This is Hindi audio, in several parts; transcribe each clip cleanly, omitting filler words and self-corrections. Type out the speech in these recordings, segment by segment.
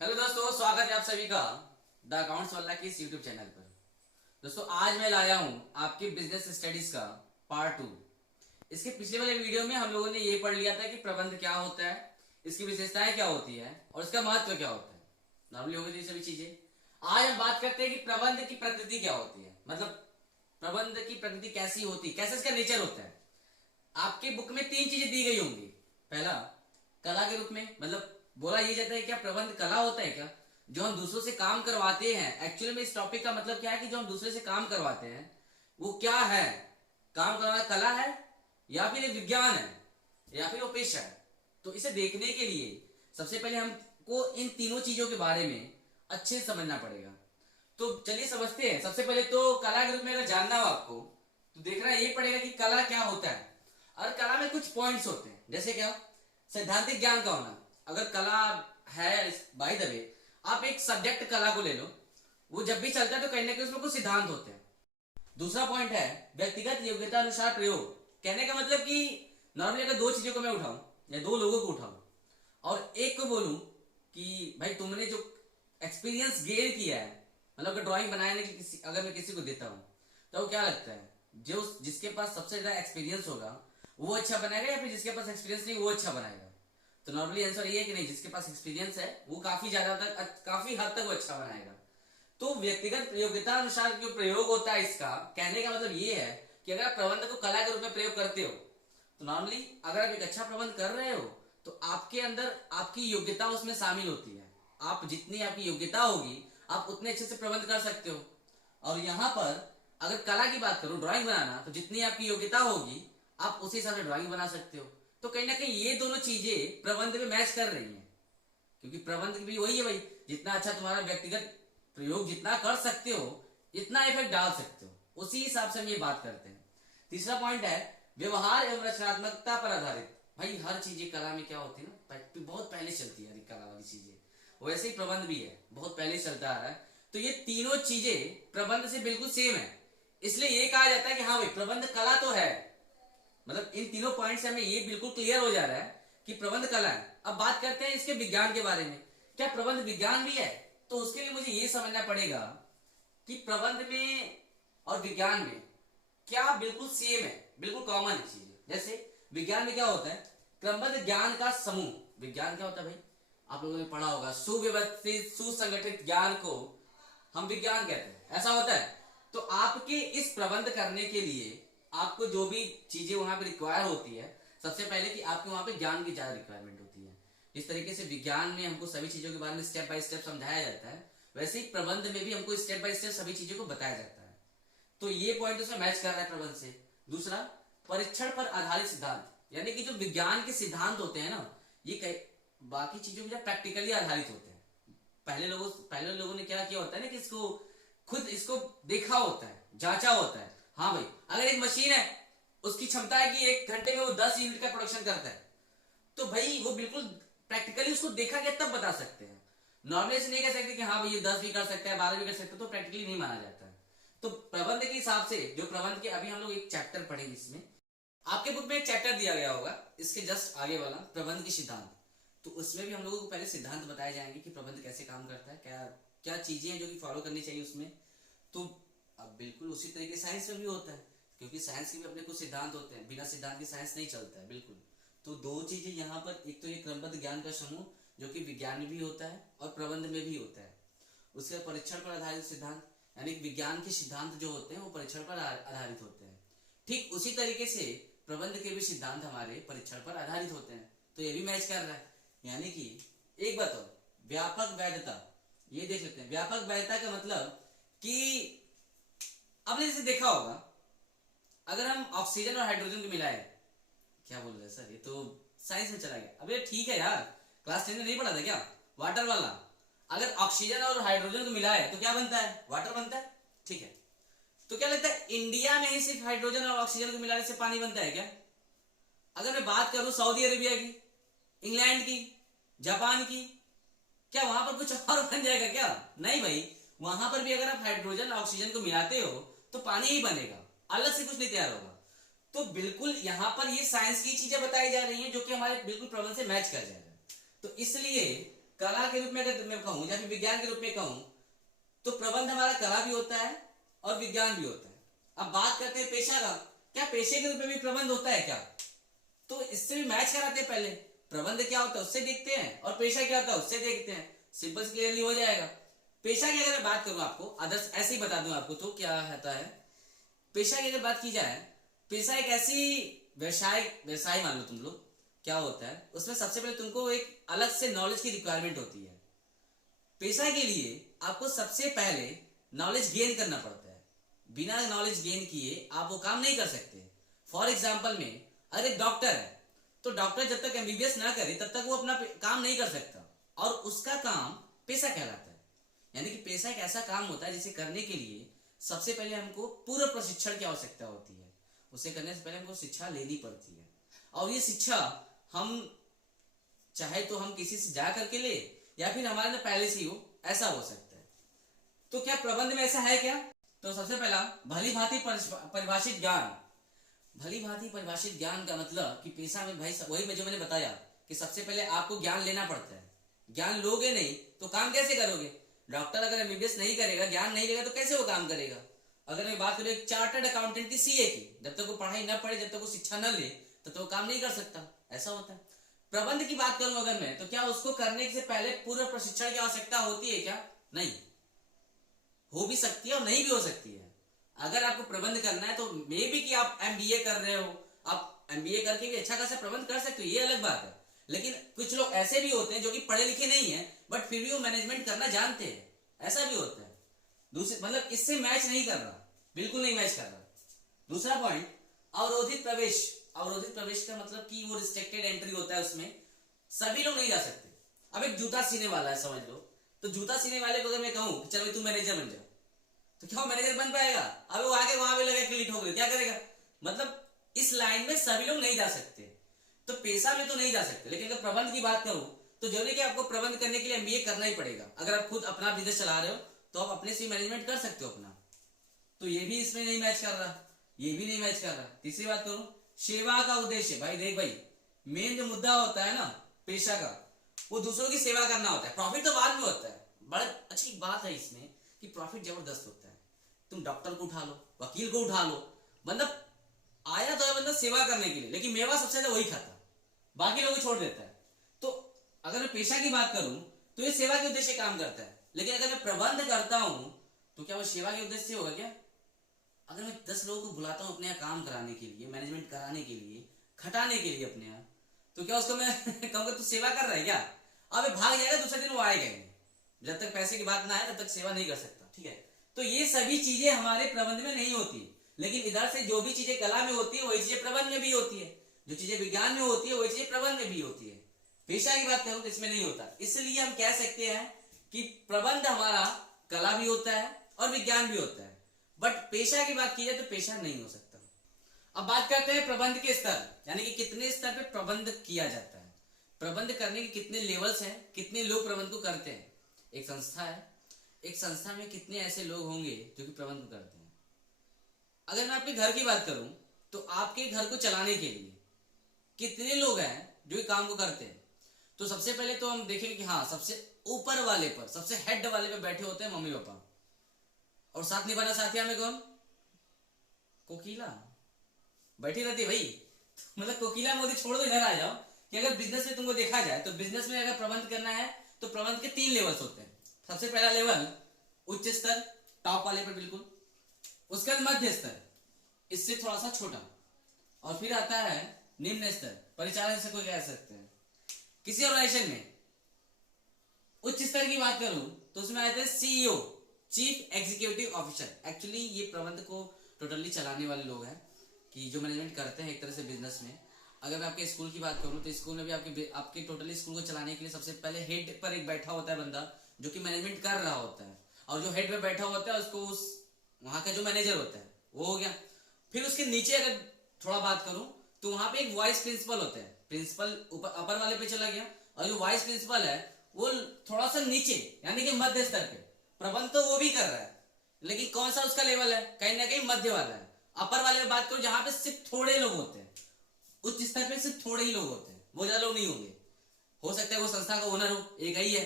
हेलो दोस्तों, स्वागत है आप सभी का द अकाउंट्स वाला के इस यूट्यूब चैनल पर। दोस्तों, आज मैं लाया हूं आपके बिजनेस स्टडीज का पार्ट 2। इसके पिछले वाले वीडियो में हम लोगों ने ये पढ़ लिया था कि प्रबंध क्या होता है, इसकी विशेषताएं क्या होती है और इसका महत्व क्या होता है। नॉर्मली होगी ये सभी चीजें। आज हम बात करते हैं कि प्रबंध की प्रकृति क्या होती है, मतलब प्रबंध की प्रकृति कैसी होती है, कैसे इसका नेचर होता है। आपके बुक में 3 चीजें दी गई होंगी। पहला, कला के रूप में, मतलब बोला ये जाता है क्या प्रबंध कला होता है क्या, जो हम दूसरों से काम करवाते हैं। एक्चुअली में इस टॉपिक का मतलब क्या है कि जो हम दूसरे से काम करवाते हैं वो क्या है, काम करवाना कला है या फिर एक विज्ञान है या फिर वो पेशा है। तो इसे देखने के लिए सबसे पहले हमको इन तीनों चीजों के बारे में अच्छे से समझना पड़ेगा। तो चलिए समझते हैं। सबसे पहले तो कला के रूप में अगर जानना हो आपको तो देखना ये पड़ेगा कि कला क्या होता है। और कला में कुछ पॉइंट्स होते हैं, जैसे क्या, सैद्धांतिक ज्ञान का होना। अगर कला है, बाय द वे आप एक सब्जेक्ट कला को ले लो, वो जब भी चलता है तो कहीं ना कहीं उसमें कुछ सिद्धांत होते हैं। दूसरा पॉइंट है व्यक्तिगत योग्यता अनुसार प्रयोग। कहने का मतलब कि नॉर्मली अगर 2 चीजों को मैं उठाऊं या 2 लोगों को उठाऊं और एक को बोलूं कि भाई तुमने जो एक्सपीरियंस गेन किया है, मतलब अगर ड्राइंग बनाने की अगर मैं किसी को देता हूं तो क्या लगता है, जो जिसके पास सबसे ज्यादा एक्सपीरियंस होगा वो अच्छा बनाएगा या फिर जिसके पास एक्सपीरियंस नहीं वो अच्छा बनाएगा। तो नॉर्मली आंसर ये है कि नहीं, जिसके पास एक्सपीरियंस है वो काफी ज्यादा तक, काफी हद तक वो अच्छा बनाएगा। तो व्यक्तिगत योग्यता अनुसार जो प्रयोग होता है इसका, कहने का मतलब ये है कि अगर आप प्रबंध को कला के रूप में प्रयोग करते हो तो नॉर्मली अगर आप एक अच्छा प्रबंध कर रहे हो तो आपके अंदर आपकी योग्यता उसमें शामिल होती है। आप जितनी आपकी योग्यता होगी आप उतने अच्छे से प्रबंध कर सकते हो। और यहां पर अगर कला की बात करूं, ड्राइंग बनाना, तो जितनी आपकी योग्यता होगी आप उसी हिसाब से ड्राइंग बना सकते हो। तो कहीं ना कहीं ये दोनों चीजें प्रबंध में मैच कर रही हैं, क्योंकि प्रबंध भी वही है भाई, जितना अच्छा तुम्हारा व्यक्तिगत प्रयोग जितना कर सकते हो इतना इफेक्ट डाल सकते हो, उसी हिसाब से हम ये बात करते हैं। तीसरा पॉइंट है व्यवहार एवं रचनात्मकता पर आधारित। भाई हर चीजें कला में क्या होती है ना, बहुत पहले चलती है कला वाली चीजें, वैसे ही प्रबंध भी है, बहुत पहले चलता आ रहा है। तो ये तीनों चीजें प्रबंध से बिल्कुल सेम है, इसलिए ये कहा जाता है कि हाँ भाई प्रबंध कला तो है। मतलब इन तीनों पॉइंट से हमें ये बिल्कुल क्लियर हो जा रहा है कि प्रबंध कला है। अब बात करते हैं इसके विज्ञान के बारे में। क्या प्रबंध विज्ञान भी है? तो उसके लिए मुझे ये समझना पड़ेगा कि प्रबंध में और विज्ञान में क्या बिल्कुल सेम है, बिल्कुल कॉमन है चीजें। जैसे विज्ञान में क्या होता है, क्रमबद्ध ज्ञान का समूह। विज्ञान क्या होता है भाई, आप लोगों ने पढ़ा होगा, सुव्यवस्थित सुसंगठित ज्ञान को हम विज्ञान कहते हैं, ऐसा होता है। तो आपके इस प्रबंध करने के लिए आपको जो भी चीजें वहां पे रिक्वायर होती है, सबसे पहले कि आपके वहां पे ज्ञान की ज्यादा रिक्वायरमेंट होती है। जिस तरीके से विज्ञान में हमको सभी चीजों के बारे में स्टेप बाय स्टेप समझाया जाता है, वैसे ही प्रबंध में भी हमको स्टेप बाय स्टेप सभी चीजों को बताया जाता है। तो ये पॉइंट उसमें मैच कर रहा है प्रबंध से। दूसरा, परीक्षण पर आधारित सिद्धांत, यानी कि जो विज्ञान के सिद्धांत होते हैं ना, ये बाकी चीजों के प्रैक्टिकली आधारित होते हैं। पहले लोगों ने क्या किया होता है ना कि इसको खुद इसको देखा होता है, जांचा होता है। हाँ भाई, अगर एक मशीन है उसकी क्षमता है कि 1 घंटे में वो 10 यूनिट का प्रोडक्शन करता है, तो भाई वो बिल्कुल प्रैक्टिकली उसको देखा गया तब बता सकते हैं। नॉर्मली से नहीं कह सकते कि हाँ भाई ये 10 भी कर सकता है, 12 भी कर सकता है, तो प्रैक्टिकली नहीं माना जाता है। तो प्रबंध के हिसाब से, जो प्रबंध के अभी हम लोग एक चैप्टर पढ़ेंगे, इसमें आपके बुक में एक चैप्टर दिया गया होगा, इसके जस्ट आगे वाला प्रबंध के सिद्धांत। तो उसमें भी हम लोगों को पहले सिद्धांत बताए जाएंगे कि प्रबंध कैसे काम करता है, क्या क्या चीजें हैं जो कि फॉलो करनी चाहिए उसमें। तो अब बिल्कुल उसी तरीके साइंस में भी होता है, क्योंकि साइंस के भी अपने कुछ सिद्धांत होते हैं, बिना सिद्धांत के साइंस नहीं चलता है बिल्कुल। तो 2 चीजें यहाँ पर, एक तो ये क्रमबद्ध ज्ञान का समूह जो कि विज्ञान में भी होता है और प्रबंध में भी होता है। उसके परीक्षण पर आधारित सिद्धांत, यानी विज्ञान के सिद्धांत जो होते हैं वो परीक्षण पर आधारित होते हैं। ठीक उसी तरीके से प्रबंध के भी सिद्धांत हमारे परीक्षण पर आधारित होते हैं। तो ये भी मैच कर रहा है। यानी कि एक बताओ, व्यापक वैधता, ये देख लेते हैं। व्यापक वैधता का मतलब कि आपने जैसे देखा होगा, अगर हम ऑक्सीजन और हाइड्रोजन को मिलाए, क्या बोल रहे हैं सर, ये तो साइंस में चला गया। अबे ठीक है यार, क्लास 10 में नहीं पढ़ा था क्या, वाटर वाला। अगर ऑक्सीजन और हाइड्रोजन को मिलाए तो क्या बनता है, वाटर बनता है, ठीक है। तो क्या लगता है इंडिया में ही सिर्फ हाइड्रोजन और ऑक्सीजन को मिलाने से पानी बनता है क्या? अगर मैं बात करूं सऊदी अरेबिया की, इंग्लैंड की, जापान की, क्या वहां पर कुछ और बन जाएगा क्या? नहीं भाई, वहां पर भी अगर आप हाइड्रोजन ऑक्सीजन को मिलाते हो तो पानी ही बनेगा, अलग से कुछ नहीं तैयार होगा। तो बिल्कुल यहां पर ये साइंस की चीजें बताई जा रही हैं जो कि हमारे बिल्कुल प्रॉब्लम से मैच कर जाएगा। तो इसलिए कला के रूप में अगर मैं कहूं या फिर विज्ञान के रूप में कहूं तो प्रबंध हमारा कला भी होता है और विज्ञान भी होता है। अब बात करते हैं पेशा का, क्या पेशे के रूप में भी प्रबंध होता है क्या? तो इससे भी मैच कराते हैं। पहले प्रबंध क्या होता है उससे देखते हैं और पेशा क्या होता है उससे देखते हैं, सिंपल से क्लियरली हो जाएगा। पेशा की अगर मैं बात करूं आपको अदर्स ऐसे ही बता दूं आपको तो क्या होता है। पेशा की अगर बात की जाए, पेशा एक ऐसी व्यवसाय मान लो तुम लोग, क्या होता है उसमें सबसे पहले तुमको एक अलग से नॉलेज की रिक्वायरमेंट होती है। पेशा के लिए आपको सबसे पहले नॉलेज गेन करना पड़ता है। बिना नॉलेज गेन किए आप वो काम नहीं कर सकते। फॉर एग्जाम्पल में अगर एक डॉक्टर है तो डॉक्टर जब तक एमबीबीएस ना करे तब तक वो अपना काम नहीं कर सकता और उसका काम पेशा कहलाता है। यानी कि पेशा एक ऐसा काम होता है जिसे करने के लिए सबसे पहले हमको पूर्व प्रशिक्षण की आवश्यकता होती है। उसे करने से पहले हमको शिक्षा लेनी पड़ती है और ये शिक्षा हम चाहे तो हम किसी से जा करके ले या फिर हमारे अंदर पहले से ही हो, ऐसा हो सकता है। तो क्या प्रबंध में ऐसा है क्या? तो सबसे पहला भली भांति परिभाषित ज्ञान। भली भांति परिभाषित ज्ञान का मतलब कि पेशा में भाई वही जो मैंने बताया कि सबसे पहले आपको ज्ञान लेना पड़ता है। ज्ञान लोगे नहीं तो काम कैसे करोगे? डॉक्टर अगर एमबीबीएस नहीं करेगा, ज्ञान नहीं लेगा तो कैसे वो काम करेगा? अगर मैं बात करूं एक चार्टर्ड अकाउंटेंट की सीए की, जब तक वो पढ़ाई न पढ़े, जब तक वो शिक्षा न ले तब तक वो काम नहीं कर सकता, ऐसा होता है। प्रबंध की बात करूं अगर मैं, तो क्या उसको करने से पहले पूर्व प्रशिक्षण की आवश्यकता होती है क्या? नहीं, हो भी सकती है और नहीं भी हो सकती है। अगर आपको प्रबंध करना है तो मे बी कि आप एमबीए कर रहे हो, आप एमबीए करके भी अच्छा खासा प्रबंध कर सकते हो, ये अलग बात है। लेकिन कुछ लोग ऐसे भी होते हैं जो कि पढ़े लिखे नहीं है बट फिर भी वो मैनेजमेंट करना जानते हैं, ऐसा भी होता है। दूसरे मतलब इससे मैच नहीं कर रहा, बिल्कुल नहीं मैच कर रहा। दूसरा पॉइंट अवरोधित प्रवेश। अवरोधित प्रवेश का मतलब कि वो रिस्ट्रिक्टेड एंट्री होता है, उसमें सभी लोग नहीं जा सकते। अब एक जूता सीने वाला है समझ लो, तो जूता सीने वाले को अगर मैं कहूं चल भाई तू मैनेजर बन जा, तो क्या वो मैनेजर बन पाएगा? अब वो आगे वहां पे लगा क्लिक ठोक रहे, क्या करेगा? मतलब इस लाइन में सभी लोग नहीं जा सकते, तो पेशा में तो नहीं जा सकते। लेकिन अगर प्रबंध की बात करूं तो जरूरी कि आपको प्रबंध करने के लिए एमबीए करना ही पड़ेगा। अगर आप खुद अपना बिजनेस चला रहे हो तो आप अपने से मैनेजमेंट कर सकते हो अपना, तो ये भी इसमें नहीं मैच कर रहा, ये भी नहीं मैच कर रहा। तीसरी बात करूं सेवा का उद्देश्य। भाई देख भाई, मेन जो मुद्दा होता है ना पेशा का, वो दूसरों की सेवा करना होता है। प्रॉफिट तो बाद में होता है। बड़ा अच्छी बात है इसमें कि प्रॉफिट जबरदस्त होता है। तुम डॉक्टर को उठा लो, वकील को उठा लो, मतलब आया तो है बंदा सेवा करने के लिए, लेकिन मेवा सबसे ज्यादा वही खाता, बाकी लोग छोड़ देता है। तो अगर मैं पेशा की बात करूं तो ये सेवा के उद्देश्य काम करता है। लेकिन अगर मैं प्रबंध करता हूं तो क्या वो सेवा के उद्देश्य से होगा क्या? अगर मैं 10 लोगों को बुलाता हूं अपने यहाँ काम कराने के लिए, मैनेजमेंट कराने के लिए, खटाने के लिए अपने यहाँ, तो क्या उसको मैं कहूंगा तू सेवा कर रहा है क्या? अब भाग जाएगा, दूसरे दिन वो आएगा ही। जब तक पैसे की बात ना आए तब तक सेवा नहीं कर सकता, ठीक है। तो ये सभी चीजें हमारे प्रबंध में नहीं होती, लेकिन इधर से जो भी चीजें कला में होती है वही चीजें प्रबंध में भी होती है, जो चीजें विज्ञान में होती है वही चीजें प्रबंध में भी होती है। पेशा की बात करूं तो इसमें नहीं होता। इसलिए हम कह सकते हैं कि प्रबंध हमारा कला भी होता है और विज्ञान भी होता है, बट पेशा की बात की जाए तो पेशा नहीं हो सकता। अब बात करते हैं प्रबंध के स्तर, यानी कि कितने स्तर पे प्रबंध किया जाता है। प्रबंध करने के कितने लेवल्स हैं, कितने लोग प्रबंध को करते हैं। एक संस्था है, एक संस्था में कितने ऐसे लोग होंगे जो कि प्रबंध को करते हैं। अगर मैं आपके घर की बात करूं तो आपके घर को चलाने के लिए कितने लोग हैं जो काम को करते हैं। तो सबसे पहले तो हम देखेंगे कि हाँ, सबसे ऊपर वाले पर, सबसे हेड वाले पे बैठे होते हैं मम्मी पापा, और साथ निभाना साथिया में कौन? कोकिला बैठी रहती है भाई। मतलब कोकिला मोदी छोड़ दो, इधर आ जाओ कि अगर बिजनेस में तुमको देखा जाए तो बिजनेस में अगर प्रबंध करना है तो प्रबंध के 3 लेवल्स होते हैं। सबसे पहला लेवल उच्च स्तर, टॉप वाले पर बिल्कुल, उसके बाद मध्य स्तर, इससे थोड़ा सा छोटा, और फिर आता है निम्न स्तर, परिचालन से कोई कह सकते हैं। किसी ऑर्गेनाइजेशन में उच्च स्तर की बात करूं तो उसमें आते हैं CEO, chief executive officer. Actually ये प्रबंध को टोटली चलाने वाले लोग हैं कि जो मैनेजमेंट करते हैं एक तरह से बिजनेस में। अगर मैं आपके स्कूल की बात करूं तो स्कूल में भी आपके टोटली स्कूल को चलाने के लिए सबसे पहले हेड पर एक बैठा होता है बंदा जो कि मैनेजमेंट कर रहा होता है, और जो हेड पे बैठा होता है उसको उस वहां का जो मैनेजर होता है वो हो गया। फिर उसके नीचे अगर थोड़ा बात करूं तो वहां पे एक वाइस प्रिंसिपल होता है। प्रिंसिपल ऊपर अपर वाले पे चला गया, और जो वाइस प्रिंसिपल है वो थोड़ा सा नीचे यानी कि मध्य स्तर पे। प्रबंध तो वो भी कर रहा है, लेकिन कौन सा उसका लेवल है? कहीं ना कहीं मध्य वाला है। अपर वाले में बात करूं जहां पे सिर्फ थोड़े लोग होते हैं, उच्च स्तर पे सिर्फ थोड़े ही लोग होते हैं, वो ज्यादा लोग नहीं होंगे। हो सकता है वो संस्था का ओनर हो, एक ही है,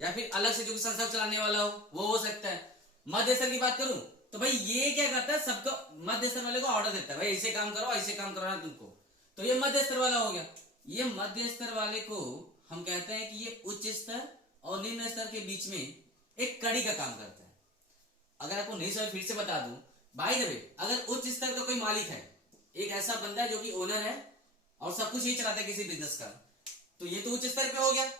या फिर अलग से जो कि संस्था चलाने वाला वो हो सकता है। मध्य स्तर की बात करूं तो भाई ये क्या करता है, सबको मध्य स्तर वाले को ऑर्डर देता है, भाई ऐसे काम करो, ऐसे काम करवाना तुमको, तो ये मध्य स्तर वाला हो गया। ये मध्य स्तर वाले को हम कहते हैं कि ये उच्च स्तर और निम्न स्तर के बीच में एक कड़ी का काम करता है। अगर आपको नहीं समझ फिर से बता दूं, भाई द अगर उच्च स्तर का कोई मालिक है, एक ऐसा बंदा है जो कि ओनर है और सब कुछ ही चलाता है किसी बिजनेस का, तो ये तो उच्च स्तर पे हो गया।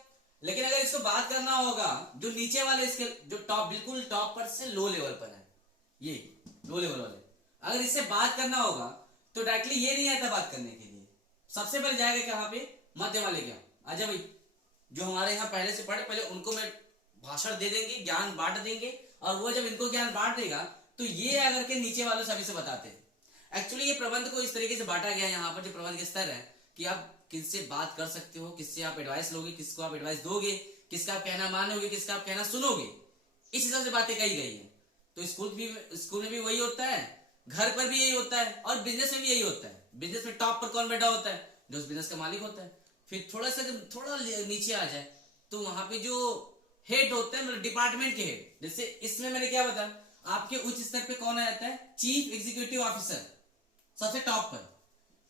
लेकिन अगर इसको बात करना होगा जो नीचे वाले इसके जो टॉप बिल्कुल टॉप पर से लो लेवल पर है, ये लो लेवल वाले, अगर इससे बात करना होगा तो डायरेक्टली ये नहीं आता बात करने के लिए, सबसे पहले जाएगा कहां पे, मध्य वाले क्या, आजा भाई जो हमारे यहाँ पहले से पढ़े, पहले उनको मैं भाषण दे देंगे, ज्ञान बांट देंगे, और वो जब इनको ज्ञान बांट देगा तो ये अगर के नीचे वालों सभी से बताते हैं। एक्चुअली ये प्रबंध को इस तरीके से बांटा गया है यहाँ पर, जो प्रबंध के स्तर है कि आप किससे बात कर सकते हो, किससे आप एडवाइस लोगे, किसको आप एडवाइस दोगे, किसका आप कहना मानोगे, किसका आप कहना सुनोगे, इस हिसाब से बातें कही गई है। तो स्कूल में भी वही होता है, घर पर भी यही होता है, और बिजनेस में भी यही होता है। बिजनेस में टॉप पर कौन बैठा होता है, जो उस बिजनेस का मालिक होता है। फिर थोड़ा नीचे आ जाए तो वहां पे जो हेड होते हैं, मतलब डिपार्टमेंट के हेड, जैसे इसमें मैंने क्या बताया, आपके उच्च स्तर पे कौन आ जाता है, चीफ एग्जीक्यूटिव ऑफिसर सबसे टॉप पर,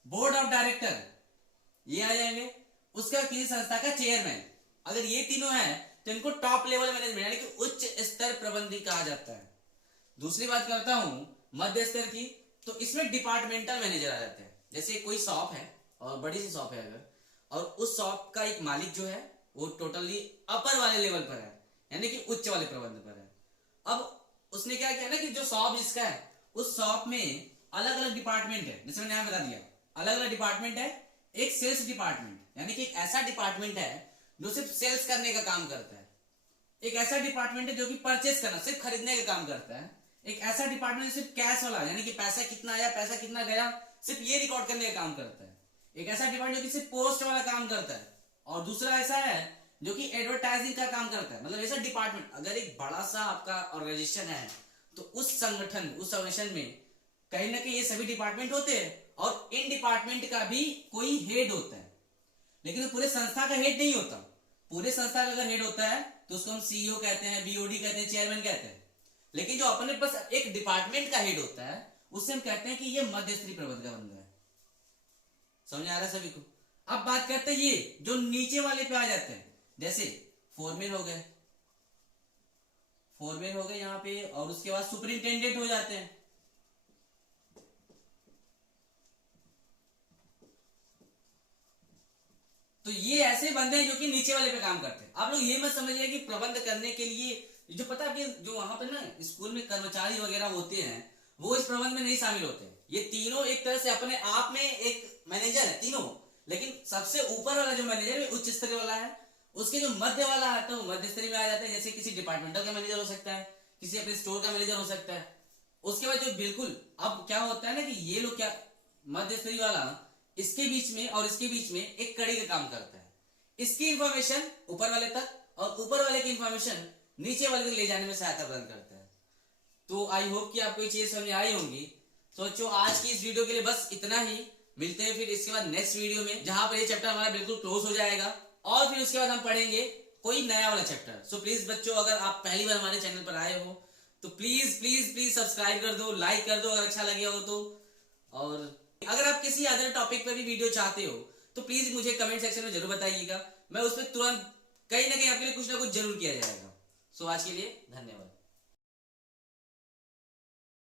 बोर्ड ऑफ डायरेक्टर ये आ जाएंगे, उसका किसी संस्था का चेयरमैन, अगर ये तीनों हैं तो इनको टॉप लेवल मैनेजमेंट यानी कि उच्च स्तर प्रबंधक कहा जाता है। दूसरी बात करता हूं मध्य स्तर की, तो इसमें डिपार्टमेंटल मैनेजर आ जाते हैं। जैसे कोई शॉप है और बड़ी सी शॉप है अगर, और उस शॉप का एक मालिक जो है वो टोटली अपर वाले लेवल पर है, यानी कि उच्च वाले प्रबंध पर है। अब उसने क्या किया ना कि जो शॉप जिसका है उस शॉप में अलग अलग डिपार्टमेंट है, जैसे मैंने यहां बता दिया अलग अलग डिपार्टमेंट है। एक सेल्स डिपार्टमेंट यानी कि एक ऐसा डिपार्टमेंट है जो सिर्फ सेल्स करने का काम करता है। एक ऐसा डिपार्टमेंट है जो कि परचेस करना, सिर्फ खरीदने का काम करता है। एक ऐसा डिपार्टमेंट सिर्फ कैश वाला यानी कि पैसा कितना आया, पैसा कितना गया, सिर्फ ये रिकॉर्ड करने का काम करता है। एक ऐसा डिपार्टमेंट जो कि सिर्फ पोस्ट वाला काम करता है, और दूसरा ऐसा है जो कि एडवर्टाइजिंग का काम करता है। मतलब ऐसा डिपार्टमेंट, अगर एक बड़ा सा आपका ऑर्गेनाइजेशन है तो उस संगठन उस ऑर्गेनाइजेशन में कहीं ना कहीं ये सभी डिपार्टमेंट होते हैं, और इन डिपार्टमेंट का भी कोई हेड होता है। लेकिन पूरे संस्था का हेड नहीं होता। पूरे संस्था का अगर हेड होता है तो उसको हम सीईओ कहते हैं, बीओडी कहते हैं, चेयरमैन कहते हैं। लेकिन जो अपने पास एक डिपार्टमेंट का हेड होता है उससे हम कहते हैं कि ये मध्य स्तरीय प्रबंधक का बंदा है। समझ आ रहा है सभी को? अब बात करते हैं ये जो नीचे वाले पे आ जाते हैं, जैसे फोरमैन हो गए, यहाँ पे, और उसके बाद सुपरिंटेंडेंट हो जाते हैं। तो ये ऐसे बंदे हैं जो कि नीचे वाले पे काम करते हैं। आप लोग ये मत समझिए कि प्रबंध करने के लिए जो पता है जो वहां पर ना स्कूल में कर्मचारी वगैरह होते हैं वो इस प्रबंध में नहीं शामिल होते। ये तीनों एक तरह से अपने आप में एक मैनेजर है तीनों, लेकिन सबसे ऊपर वाला जो मैनेजर है उच्च स्तरीय वाला है, उसके जो मध्य वाला है तो मध्य स्तरीय में आ जाता है। जैसे किसी डिपार्टमेंटल का मैनेजर हो सकता है, किसी अपने स्टोर का मैनेजर हो सकता है। उसके बाद जो बिल्कुल अब क्या होता है ना कि ये लोग क्या, मध्य स्तरीय वाला इसके बीच में और इसके बीच में एक कड़ी का काम करता है। इसकी इंफॉर्मेशन ऊपर वाले तक और ऊपर वाले की इंफॉर्मेशन नीचे वाले तक ले जाने में सहायता प्रदान करता है। तो आई होप कि आपको ये चीज समझ आई होंगी। तो बच्चों आज की इस वीडियो के लिए बस इतना ही। मिलते हैं फिर इसके बाद नेक्स्ट वीडियो में, जहां पर ये चैप्टर हमारा बिल्कुल क्लोज हो जाएगा, और फिर उसके बाद हम पढ़ेंगे कोई नया वाला चैप्टर। सो प्लीज बच्चों, अगर आप पहली बार हमारे चैनल पर आए हो तो प्लीज प्लीज प्लीज सब्सक्राइब कर दो, लाइक कर दो अगर अच्छा लगे हो तो। और अगर आप किसी अदर टॉपिक पर भी वीडियो चाहते हो तो प्लीज मुझे कमेंट सेक्शन में जरूर बताइएगा। मैं उसमें तुरंत कहीं ना कहीं आपके लिए कुछ ना कुछ जरूर किया जाएगा। सो आज के लिए धन्यवाद।